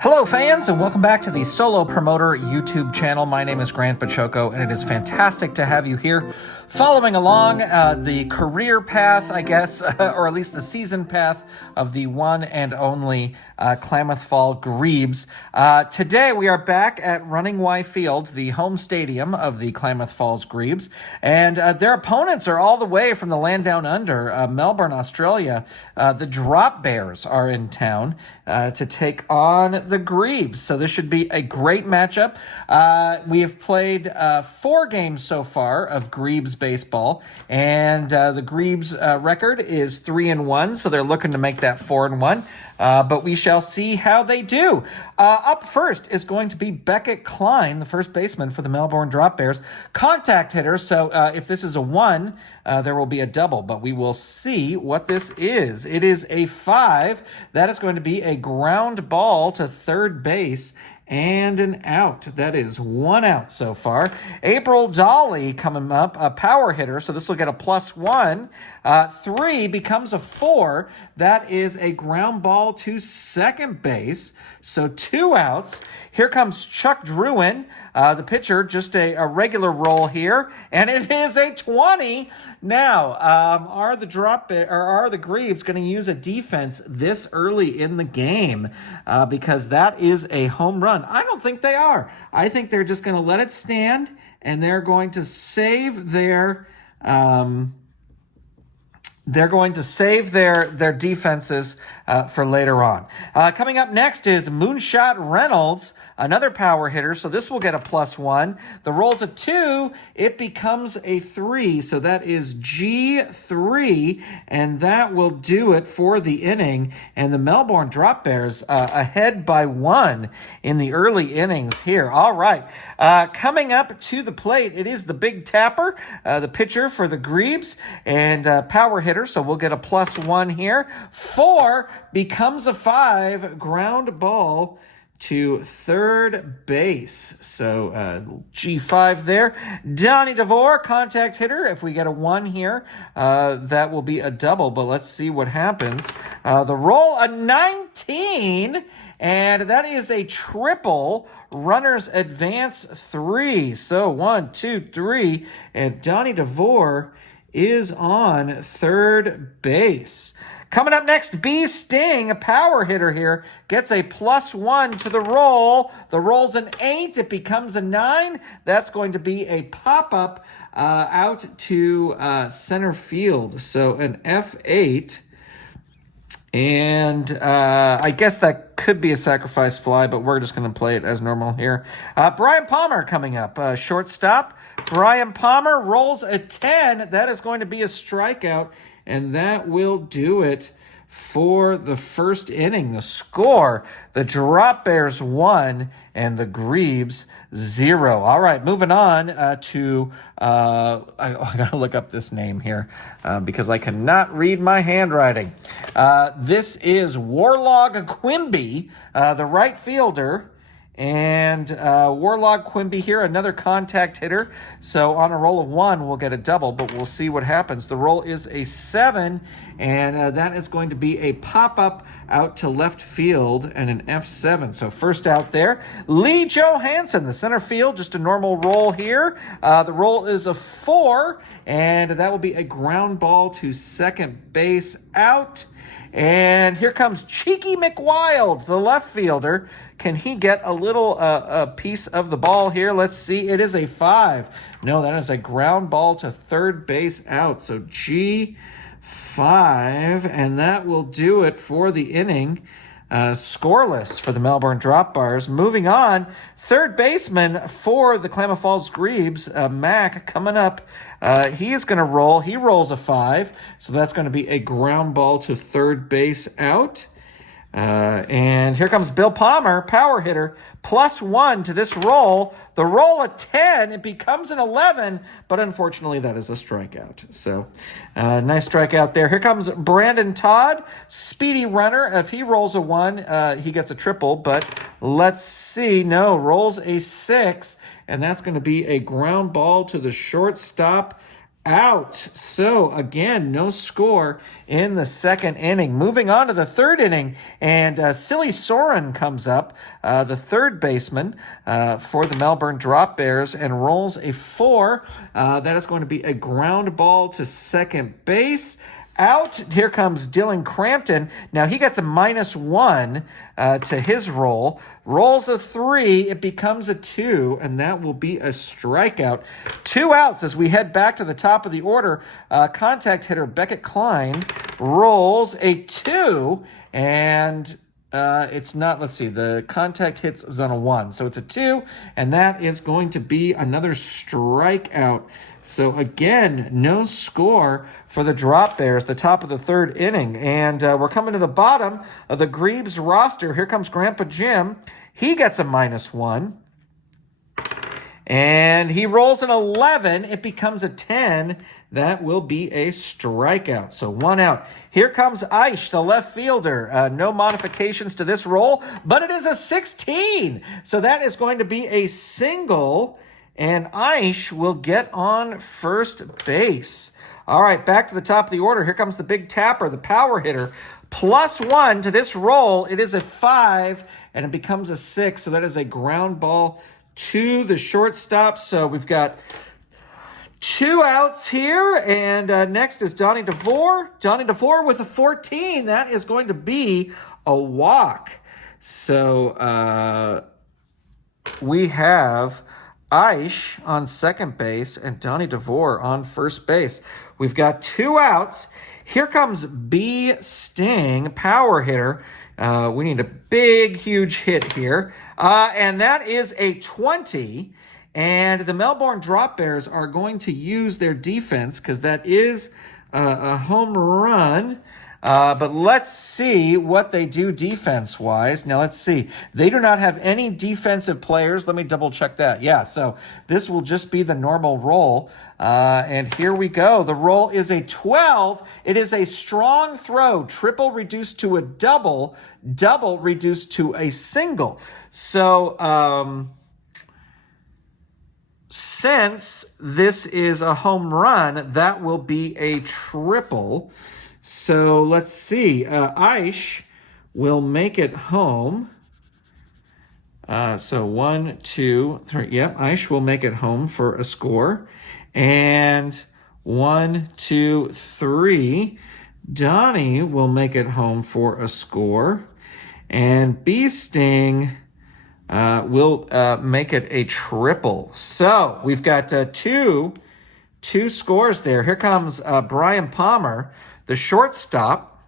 Hello fans, and welcome back to the Solo Promoter YouTube channel. My name is Grant Bachoco, and it is fantastic to have you here following along the career path, I guess, or at least the season path of the one and only Klamath Fall Grebes. Today we are back at Running Y Field, the home stadium of the Klamath Falls Grebes, and their opponents are all the way from the land down under, Melbourne, Australia. The Dropbears are in town to take on the Grebes, so this should be a great matchup. We have played 4 games so far of Grebes baseball, and the Grebes record is 3-1, so they're looking to make that 4-1. But we shall see how they do. Up first is going to be Beckett Klein, the first baseman for the Melbourne Dropbears. Contact hitter, so if this is a 1, there will be a double, but we will see what this is. It is a 5. That is going to be a ground ball to third base and an out. That is 1 out so far. April Dolly coming up, a power hitter, so this will get a +1. 3 becomes a 4. That is a ground ball to second base, so 2 outs. Here comes Chuck Druin, the pitcher, just a regular roll here, and it is a 20. Now, are the Grebes going to use a defense this early in the game? Because that is a home run. I don't think they are. I think they're just going to let it stand, and they're going to save their their defenses for later on. Coming up next is Moonshot Reynolds, another power hitter, so this will get a +1. The roll's a 2, it becomes a 3, so that is G3, and that will do it for the inning. And the Melbourne Dropbears ahead by 1 in the early innings here. All right, coming up to the plate, it is the Big Tapper, the pitcher for the Grebes, and power hitter, so we'll get a +1 here. 4 becomes a 5, ground ball to third base. So G5 there. Donnie DeVore, contact hitter. If we get a 1 here, that will be a double, but let's see what happens. The roll, a 19, and that is a triple. Runners advance 3. So 1, 2, 3, and Donnie DeVore is on third base. Coming up next, B Sting, a power hitter here, gets a +1 to the roll. The roll's an 8. It becomes a 9. That's going to be a pop-up out to center field. So an F8. And I guess that could be a sacrifice fly, but we're just going to play it as normal here. Brian Palmer coming up, shortstop. Brian Palmer rolls a 10. That is going to be a strikeout, and that will do it for the first inning. The score, the Dropbears 1 and the Grebes 0. All right, moving on to, I got to look up this name here because I cannot read my handwriting. This is Warlog Quimby, the right fielder. And Warlock Quimby here, another contact hitter. So on a roll of 1, we'll get a double, but we'll see what happens. The roll is a 7, and that is going to be a pop-up out to left field and an F7. So first out there, Lee Johansson, the center field, just a normal roll here. The roll is a 4, and that will be a ground ball to second base out. And here comes Cheeky McWild, the left fielder. Can he get a little a piece of the ball here? Let's see. It is a 5. No, that is a ground ball to third base out. So G5, and that will do it for the inning. Scoreless for the Melbourne Dropbears. Moving on, third baseman for the Klamath Falls Grebes, Mac, coming up. He is going to roll. He rolls a 5, so that's going to be a ground ball to third base out. And here comes Bill Palmer, power hitter, +1 to this roll. The roll a 10, it becomes an 11, but unfortunately that is a strikeout. So nice strikeout there. Here comes Brandon Todd, speedy runner. If he rolls a 1, he gets a triple, but let's see. No, rolls a 6, and that's going to be a ground ball to the shortstop out. So again, no score in the second inning. Moving on to the third inning, and Silly Soren comes up, the third baseman for the Melbourne Dropbears, and rolls a 4. That is going to be a ground ball to second base. Out. Here comes Dylan Crampton. Now he gets a -1 to his roll. Rolls a 3. It becomes a 2, and that will be a strikeout. 2 outs as we head back to the top of the order. Contact hitter Beckett Klein rolls a 2, and it's not, let's see, the contact hits is on a 1. So it's a 2, and that is going to be another strikeout. So again, no score for the Dropbears, the top of the third inning. And we're coming to the bottom of the Grebes roster. Here comes Grandpa Jim. He gets a -1. And he rolls an 11. It becomes a 10. That will be a strikeout. So 1 out. Here comes Aish, the left fielder. No modifications to this roll, but it is a 16. So that is going to be a single, and Aish will get on first base. All right, back to the top of the order. Here comes the big tapper, the power hitter. +1 to this roll. It is a 5, and it becomes a 6. So that is a ground ball to the shortstop. So we've got 2 outs here, and next is Donnie DeVore. Donnie DeVore with a 14. That is going to be a walk. So we have Aish on second base and Donnie DeVore on first base. We've got 2 outs. Here comes B. Sting, power hitter. We need a big, huge hit here. And that is a 20. And the Melbourne Dropbears are going to use their defense because that is a home run. But let's see what they do defense-wise. Now, let's see. They do not have any defensive players. Let me double-check that. Yeah, so this will just be the normal roll. And here we go. The roll is a 12. It is a strong throw. Triple reduced to a double. Double reduced to a single. So, since this is a home run, that will be a triple. So let's see. Aish will make it home. So 1, 2, 3. Yep, Aish will make it home for a score. And 1, 2, 3. Donnie will make it home for a score. And Bee Sting will make it a triple. So we've got two scores there. Here comes Brian Palmer, the shortstop.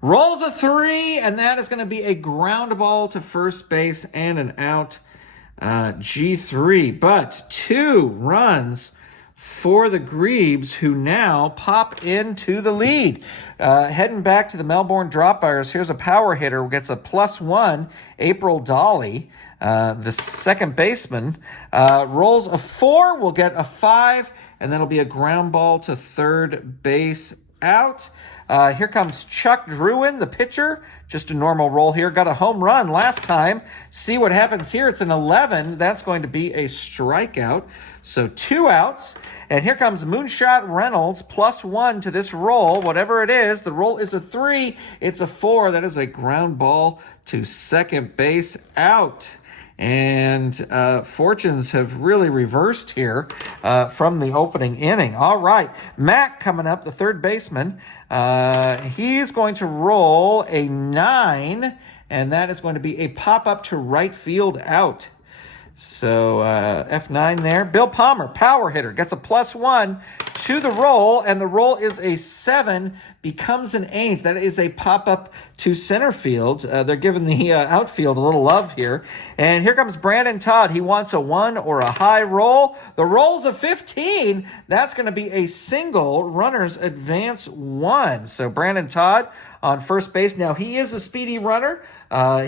Rolls a 3, and that is going to be a ground ball to first base and an out. G3, but 2 runs for the Grebes, who now pop into the lead. Heading back to the Melbourne Dropbears, here's a power hitter who gets a +1, April Dolly, the second baseman. Rolls a 4, will get a 5, and that'll be a ground ball to third base, out. Here comes Chuck Druin, the pitcher. Just a normal roll here. Got a home run last time. See what happens here. It's an 11. That's going to be a strikeout. So 2 outs. And here comes Moonshot Reynolds, +1 to this roll. Whatever it is, the roll is a 3. It's a 4. That is a ground ball to second base, out. And fortunes have really reversed here from the opening inning. All right, Mac coming up, the third baseman. He's going to roll a 9, and that is going to be a pop-up to right field, out. So F9 there. Bill Palmer, power hitter, gets a +1 to the roll, and the roll is a 7, becomes an 8. That is a pop-up to center field. They're giving the outfield a little love here. And here comes Brandon Todd. He wants a 1 or a high roll. The roll's a 15. That's going to be a single. Runners advance 1. So Brandon Todd on first base. Now, he is a speedy runner.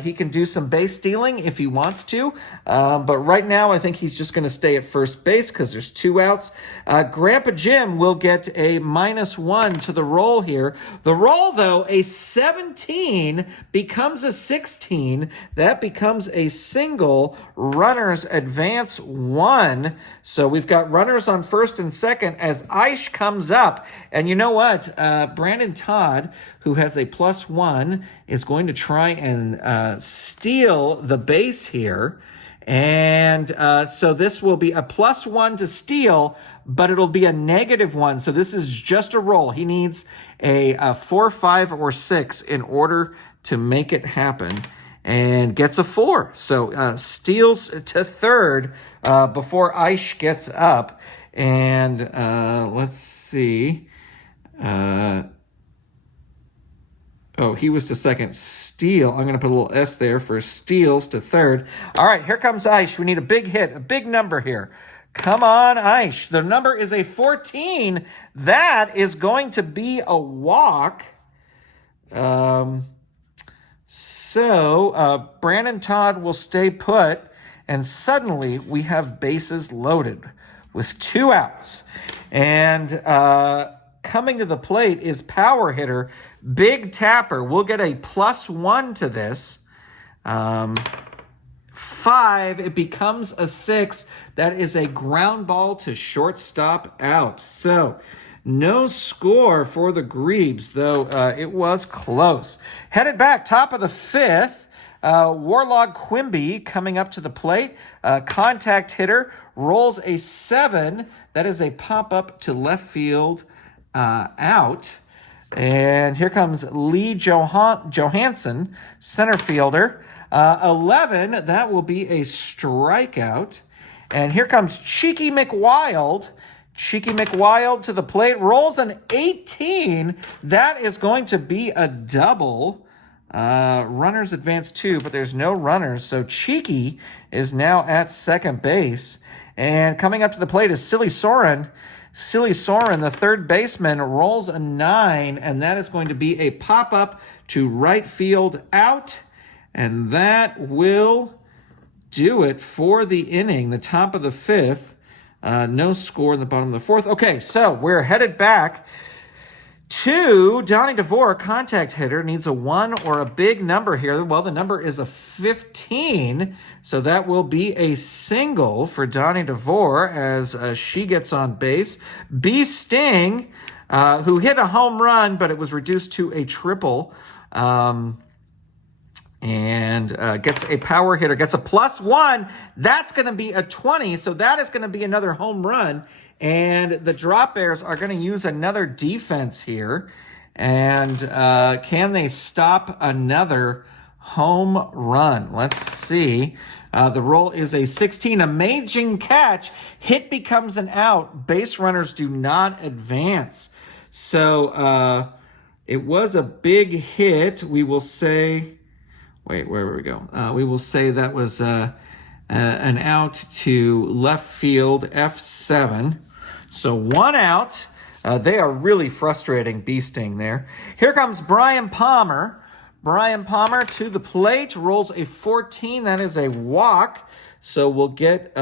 He can do some base stealing if he wants to. But right now, I think he's just going to stay at first base because there's 2 outs. Grandpa Jim Tim will get a -1 to the roll here. The roll, though, a 17 becomes a 16. That becomes a single. Runners advance 1. So we've got runners on first and second as Aish comes up. And you know what? Brandon Todd, who has a +1, is going to try and steal the base here. And so this will be a +1 to steal, but it'll be a -1. So this is just a roll. He needs a 4, 5, or 6 in order to make it happen, and gets a 4. So steals to third before Aish gets up. And let's see. Oh, he was to second. Steal. I'm going to put a little S there for steals to third. All right, here comes Aish. We need a big hit, a big number here. Come on, Aish. The number is a 14. That is going to be a walk. So Brandon Todd will stay put, and suddenly we have bases loaded with 2 outs. And coming to the plate is power hitter Big Tapper. We'll get a +1 to this. 5, it becomes a 6. That is a ground ball to shortstop out. So no score for the Grebes, though it was close. Headed back, top of the 5th. Warlog Quimby coming up to the plate. Contact hitter rolls a 7. That is a pop-up to left field out. And here comes Lee Johansson, center fielder. 11, that will be a strikeout. And here comes Cheeky McWild. Cheeky McWild to the plate, rolls an 18. That is going to be a double. Runners advance 2, but there's no runners. So Cheeky is now at second base. And coming up to the plate is Silly Soren. Silly Soren, the third baseman, rolls a 9, and that is going to be a pop-up to right field out. And that will do it for the inning, the top of the 5th. No score in the bottom of the 4th. Okay, so we're headed back to Donnie DeVore. Contact hitter needs a 1 or a big number here. Well, the number is a 15, so that will be a single for Donnie DeVore as she gets on base. B. Sting, who hit a home run, but it was reduced to a triple. And gets a power hitter, gets a +1. That's going to be a 20, so that is going to be another home run. And the Dropbears are going to use another defense here. And can they stop another home run? Let's see. The roll is a 16. Amazing catch. Hit becomes an out. Base runners do not advance. So it was a big hit. We will say... Wait, where we go? We will say that was an out to left field, F7. So 1 out. They are really frustrating Beasting there. Here comes Brian Palmer. Brian Palmer to the plate, rolls a 14. That is a walk. So we'll get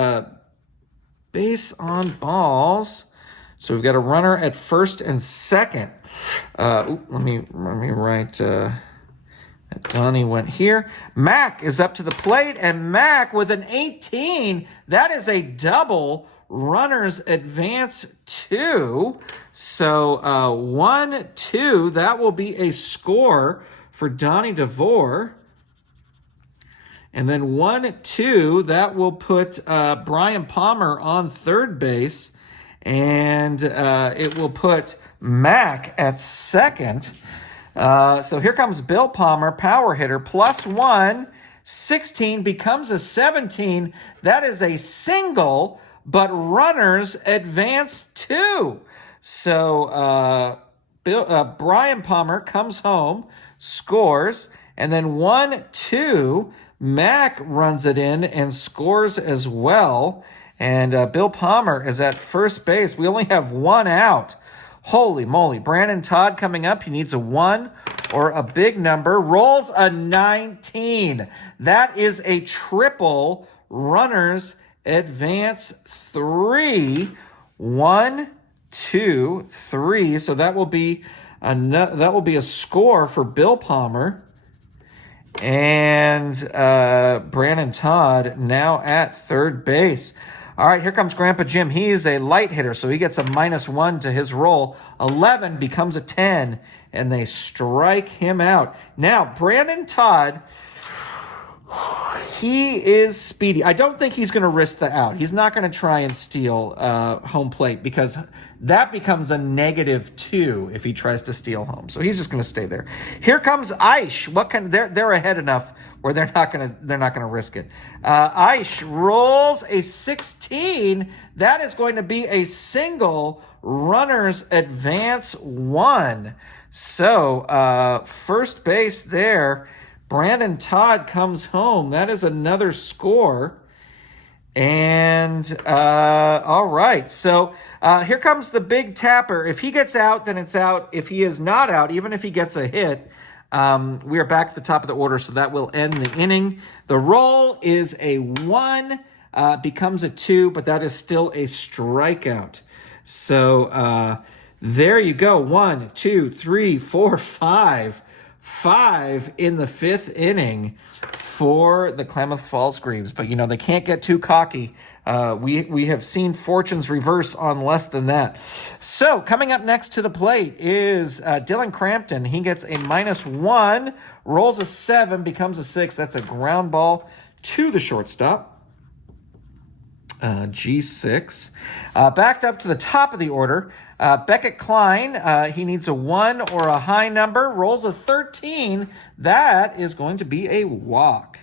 base on balls. So we've got a runner at first and second. Let me write... Donnie went here. Mac is up to the plate, and Mac with an 18. That is a double. Runners advance 2. So 1, 2. That will be a score for Donnie DeVore. And then 1, 2. That will put Brian Palmer on third base. And it will put Mac at second. So here comes Bill Palmer, power hitter, +1. 16 becomes a 17. That is a single, but runners advance 2. So Brian Palmer comes home, scores, and then 1, 2. Mac runs it in and scores as well. And Bill Palmer is at first base. We only have 1 out. Holy moly. Brandon Todd coming up. He needs a 1 or a big number. Rolls a 19. That is a triple. Runners advance 3. 1, 2, 3. So that will be a score for Bill Palmer. And Brandon Todd now at third base. All right, here comes Grandpa Jim. He is a light hitter, so he gets a -1 to his roll. 11 becomes a 10, and they strike him out. Now, Brandon Todd, he is speedy. I don't think he's going to risk the out. He's not going to try and steal home plate because that becomes a -2 if he tries to steal home. So he's just going to stay there. Here comes Aish. They're ahead enough where they're not going to risk it. Aish rolls a 16. That is going to be a single. Runners advance 1. So first base there. Brandon Todd comes home. That is another score. And all right. So here comes the big tapper. If he gets out, then it's out. If he is not out, even if he gets a hit, we are back at the top of the order. So that will end the inning. The roll is a 1, becomes a 2, but that is still a strikeout. So there you go. 1, 2, 3, 4, 5. 5 in the 5th inning for the Klamath Falls Grebes. But, they can't get too cocky. We have seen fortunes reverse on less than that. So coming up next to the plate is Dylan Crampton. He gets a -1, rolls a 7, becomes a 6. That's a ground ball to the shortstop. G6. Backed up to the top of the order, Beckett Klein, he needs a 1 or a high number, rolls a 13. That is going to be a walk.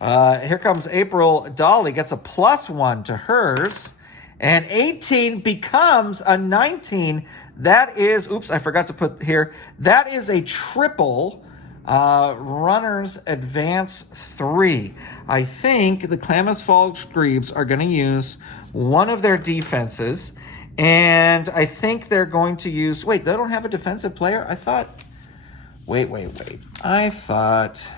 Here comes April Dolly, gets a +1 to hers, and 18 becomes a 19. That is, I forgot to put here, that is a triple. Runners advance 3. I think the Klamath Falls Grebes are going to use one of their defenses, and I think they're going to use... Wait, they don't have a defensive player? I thought... Wait. I thought...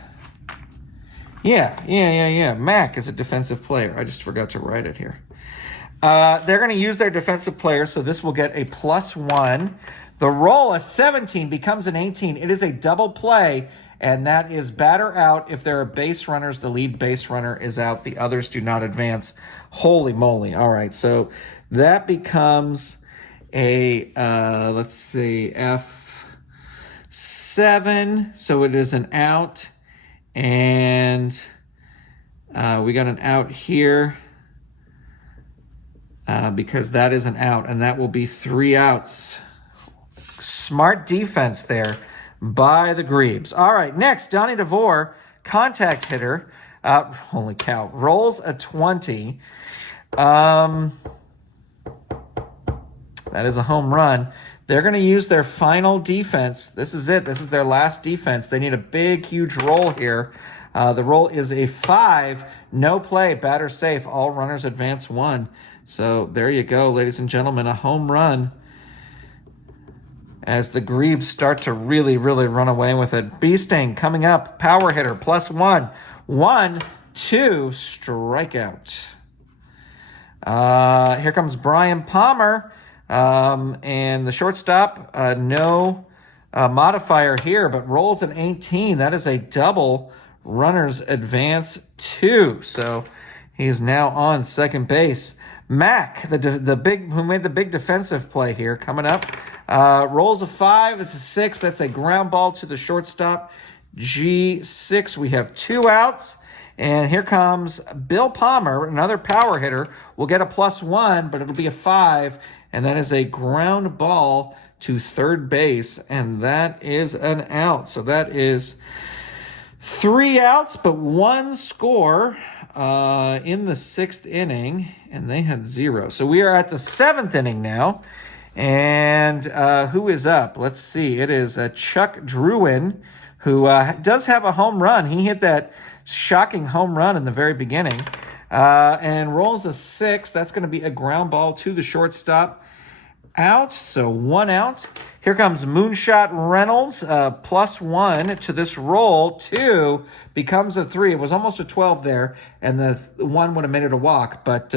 Yeah. Mac is a defensive player. I just forgot to write it here. They're going to use their defensive player, so this will get a +1. The roll, a 17, becomes an 18. It is a double play, and that is batter out. If there are base runners, the lead base runner is out. The others do not advance. Holy moly. All right, so that becomes a, let's see, F7. So it is an out, and we got an out here because that is an out, and that will be 3 outs. Smart defense there by the Grebes. All right, next, Donnie DeVore, contact hitter. Holy cow, rolls a 20. That is a home run. They're going to use their final defense. This is it. This is their last defense. They need a big, huge roll here. The roll is a 5. No play, batter safe. All runners advance 1. So there you go, ladies and gentlemen, a home run as the Grebes start to really, really run away with it. Beasting coming up, power hitter, +1. 1, 2, strikeout. Here comes Brian Palmer, and the shortstop, no modifier here, but rolls an 18. That is a double. Runners advance 2. So he's now on second base. Mac, who made the big defensive play here, coming up. Rolls a 5. It's a 6. That's a ground ball to the shortstop. G6. We have 2 outs. And here comes Bill Palmer, another power hitter. Will get a +1, but it'll be a 5. And that is a ground ball to third base. And that is an out. So that is 3 outs, but 1 score in the 6th inning. And they had 0. So we are at the 7th inning now. And who is up? Let's see. It is Chuck Druin, who does have a home run. He hit that shocking home run in the very beginning. And rolls a 6. That's going to be a ground ball to the shortstop. Out. So 1 out. Here comes Moonshot Reynolds. +1 to this roll. 2 becomes a 3. It was almost a 12 there. And the 1 would have made it a walk. But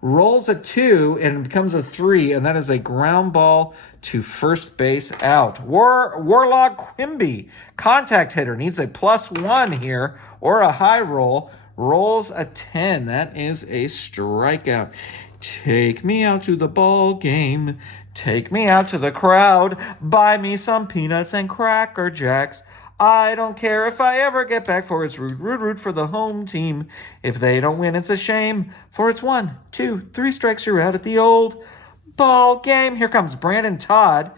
rolls a 2, and it becomes a 3, and that is a ground ball to first base out. Warlock Quimby, contact hitter, needs a +1 here, or a high roll, rolls a 10. That is a strikeout. Take me out to the ball game. Take me out to the crowd. Buy me some peanuts and Cracker Jacks. I don't care if I ever get back, for it's root for the home team. If they don't win, it's a shame, for it's 1, 2, 3 strikes, you're out at the old ball game. Here comes Brandon Todd,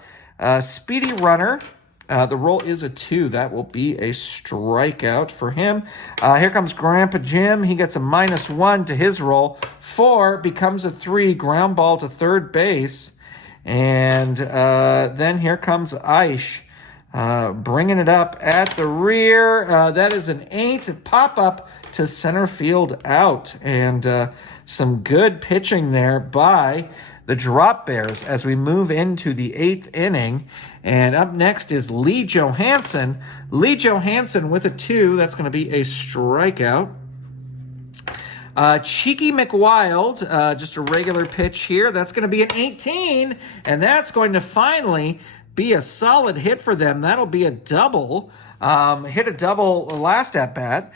speedy runner. The roll is a 2. That will be a strikeout for him. Here comes Grandpa Jim. He gets a -1 to his roll. 4 becomes a 3, ground ball to third base. And then here comes Aish. Bringing it up at the rear. That is an 8. Pop up to center field out. And some good pitching there by the Dropbears as we move into the 8th inning. And up next is Lee Johansson. Lee Johansson with a 2. That's going to be a strikeout. Cheeky McWild, just a regular pitch here. That's going to be an 18. And that's going to finally be a solid hit for them. That'll be a double. Hit a double last at bat.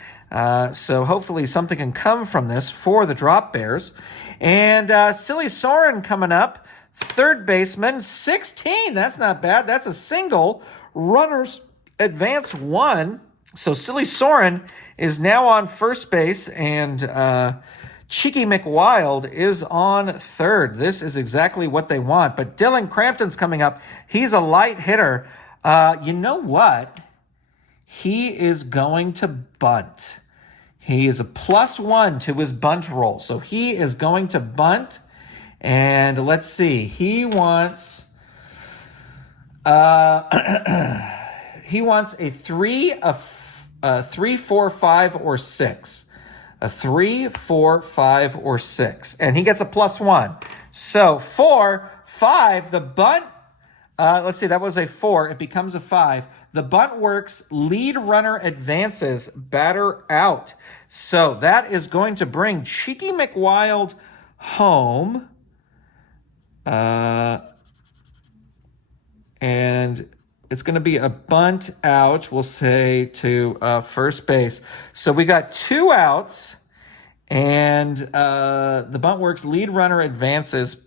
So hopefully something can come from this for the Dropbears. And Silly Soren coming up, third baseman, 16. That's not bad. That's a single. Runners advance 1. So Silly Soren is now on first base, and Cheeky McWild is on third. This is exactly what they want. But Dylan Crampton's coming up. He's a light hitter. You know what? He is going to bunt. He is a +1 to his bunt roll. So he is going to bunt. And let's see. He wants he wants a 3, a 3, 4, 5, or 6. A 3, 4, 5, or 6. And he gets a +1. So 4, 5, the bunt, let's see, that was a 4. It becomes a 5. The bunt works, lead runner advances, batter out. So that is going to bring Cheeky McWild home. And it's going to be a bunt out, we'll say, to first base. So we got 2 outs, and the bunt works, lead runner advances.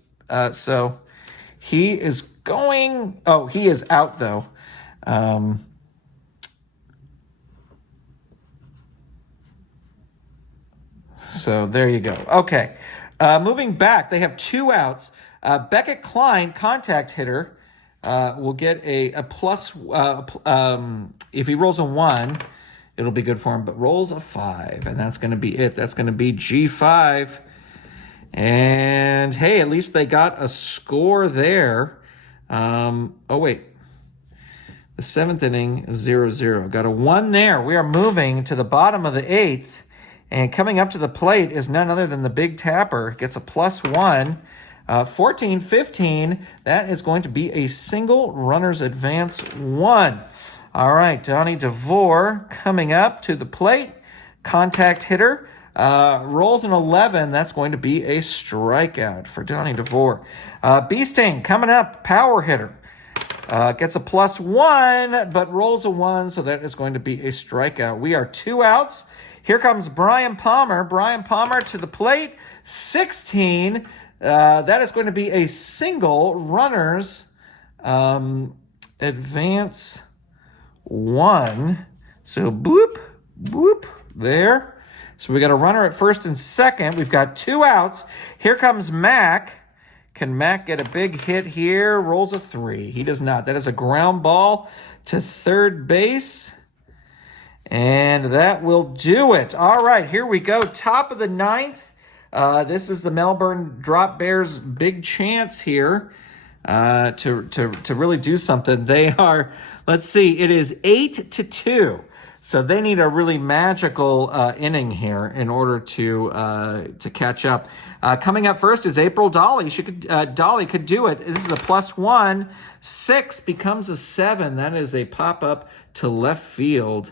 So he is going... Oh, he is out, though. So there you go. Okay. Moving back, they have 2 outs. Beckett Klein, contact hitter, will get a plus. If he rolls a 1, it'll be good for him, but rolls a 5, and that's going to be it. That's going to be G5. And, hey, at least they got a score there. Oh, wait. The 7th inning, 0-0. Got a 1 there. We are moving to the bottom of the 8th. And coming up to the plate is none other than the Big Tapper. Gets a +1. 14-15. That is going to be a single, runners advance 1. All right, Donnie DeVore coming up to the plate. Contact hitter. Rolls an 11. That's going to be a strikeout for Donnie DeVore. Beasting coming up. Power hitter. Gets a +1, but rolls a 1, so that is going to be a strikeout. We are 2 outs. Here comes Brian Palmer. Brian Palmer to the plate. 16. That is going to be a single, runners advance 1. So boop, boop, there. So we got a runner at first and second. We've got 2 outs. Here comes Mac. Can Mac get a big hit here? Rolls a 3. He does not. That is a ground ball to third base. And that will do it. All right, here we go. Top of the 9th. This is the Melbourne Dropbears' big chance here to really do something. They are, let's see, it is 8-2. So they need a really magical inning here in order to catch up. Coming up first is April Dolly. Dolly could do it. This is a +1. 6 becomes a 7. That is a pop-up to left field.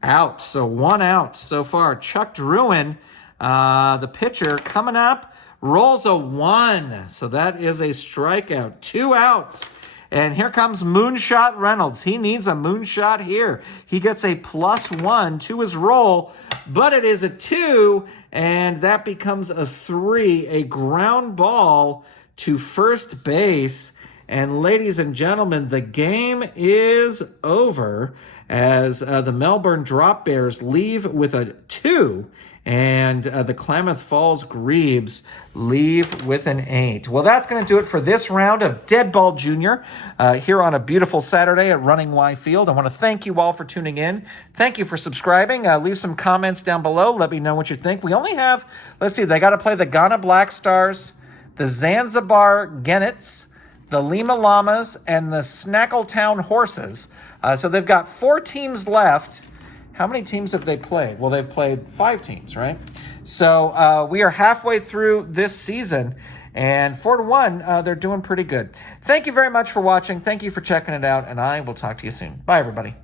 Out. So 1 out so far. Chuck Druin, the pitcher, coming up. rolls a 1. So that is a strikeout. 2 outs. And here comes Moonshot Reynolds. He needs a moonshot here. He gets a +1 to his roll, but it is a 2, and that becomes a 3. A ground ball to first base. And ladies and gentlemen, the game is over as the Melbourne Dropbears leave with a 2, and the Klamath Falls Grebes leave with an 8. Well, that's going to do it for this round of Deadball Junior here on a beautiful Saturday at Running Y Field. I want to thank you all for tuning in. Thank you for subscribing. Leave some comments down below. Let me know what you think. We only have, let's see, they got to play the Ghana Black Stars, the Zanzibar Gennets, the Lima Llamas, and the Snackletown Horses. So they've got 4 teams left. How many teams have they played? Well, they've played 5 teams, right? So we are halfway through this season, and 4-1, they're doing pretty good. Thank you very much for watching. Thank you for checking it out, and I will talk to you soon. Bye, everybody.